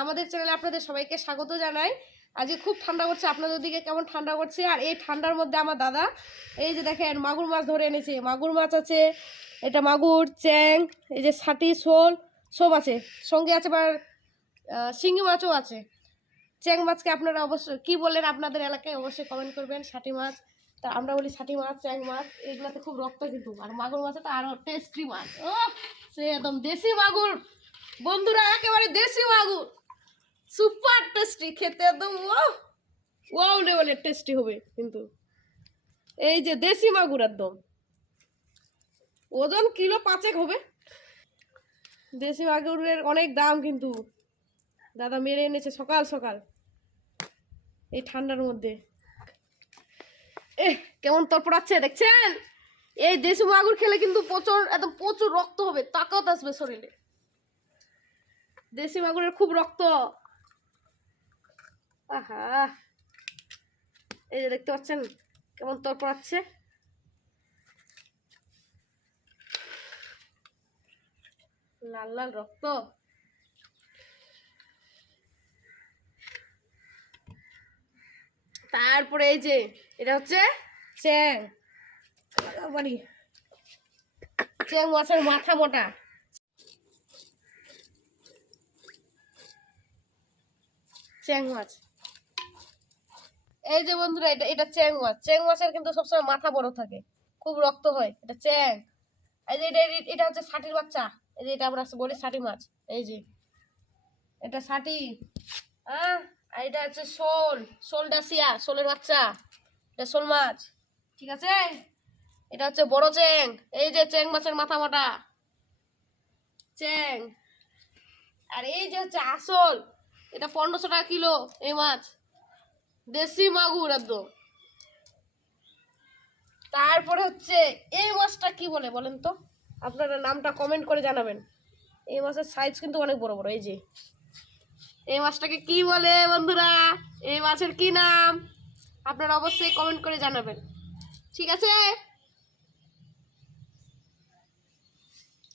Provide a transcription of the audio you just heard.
আমাদের চ্যানেলে আপনাদের সবাইকে স্বাগত জানাই। আজকে খুব ঠান্ডা করছে, আপনাদের দিকে কেমন ঠান্ডা করছে? আর এই ঠান্ডার মধ্যে আমার দাদা এই যে দেখেন মাগুর মাছ ধরে এনেছে। মাগুর মাছ আছে, এটা মাগুর, চ্যাং, এই যে ছাটি, শোল সব আছে, সঙ্গে আছে আবার শিঙি মাছও আছে। চ্যাং মাছকে আপনারা অবশ্যই কী বললেন আপনাদের এলাকায় অবশ্যই কমেন্ট করবেন। ছাটি মাছ, তা আমরা বলি ছাটি মাছ, চ্যাং মাছ, এগুলোতে খুব রক্ত কিন্তু। আর মাগুর মাছে তো আরও টেস্টি মাছ, ও সে একদম দেশি মাগুর বন্ধুরা, একেবারে দেশি মাগুর, সুপার টেস্টি খেতে, একদম ওয়াও লেভেলের টেস্টি হবে কিন্তু। এই যে দেশি মাগুর একদম ওজন কিলো 5 হবে। দেশি মাগুরের অনেক দাম কিন্তু। দাদা মেরে এনেছে সকাল সকাল এই ঠান্ডার মধ্যে। কেমন তরপড়াচ্ছে দেখছেন? এই দেশি মাগুর খেলে কিন্তু প্রচুর, একদম প্রচুর রক্ত হবে, তাকাত আসবে শরীরে। দেশি মাগুরের খুব রক্ত। আহা, এই যে দেখতে পাচ্ছেন কেমন তরপড়াচ্ছে। লাল লাল রক্ত। তারপরে এই যে এটা হচ্ছে চ্যাং, চ্যাং মাছের মাথা মোটা। চ্যাং মাছ, এই যে বন্ধুরা এটা এটা চ্যাং মাছ। চ্যাং মাছের কিন্তু সবসময় মাথা বড় থাকে, খুব রক্ত হয়, এটা চ্যাং। এই যে এটা হচ্ছে ছাটির বাচ্চা, এই যে এটা আমরা বলি ছাটি মাছ। এই যে এটা ছাটি, আর এটা হচ্ছে শোল, শোল ডাসিয়া, শোলের বাচ্চা, এটা শোল মাছ, ঠিক আছে। এটা হচ্ছে বড় চ্যাং, এই যে চ্যাং মাছের মাথা মোটা চ্যাং। আর এই যে হচ্ছে আসল, এটা 1500 টাকা কিলো এই মাছ, দেশি মাগুর একদম। তারপরে হচ্ছে এই মাছটা কি বলে বলেন তো, আপনারা নামটা কমেন্ট করে জানাবেন। এই মাছের সাইজ কিন্তু অনেক বড় বড়। এই যে এই মাছটাকে কি বলে বন্ধুরা, এই মাছের কি নাম আপনারা অবশ্যই কমেন্ট করে জানাবেন, ঠিক আছে।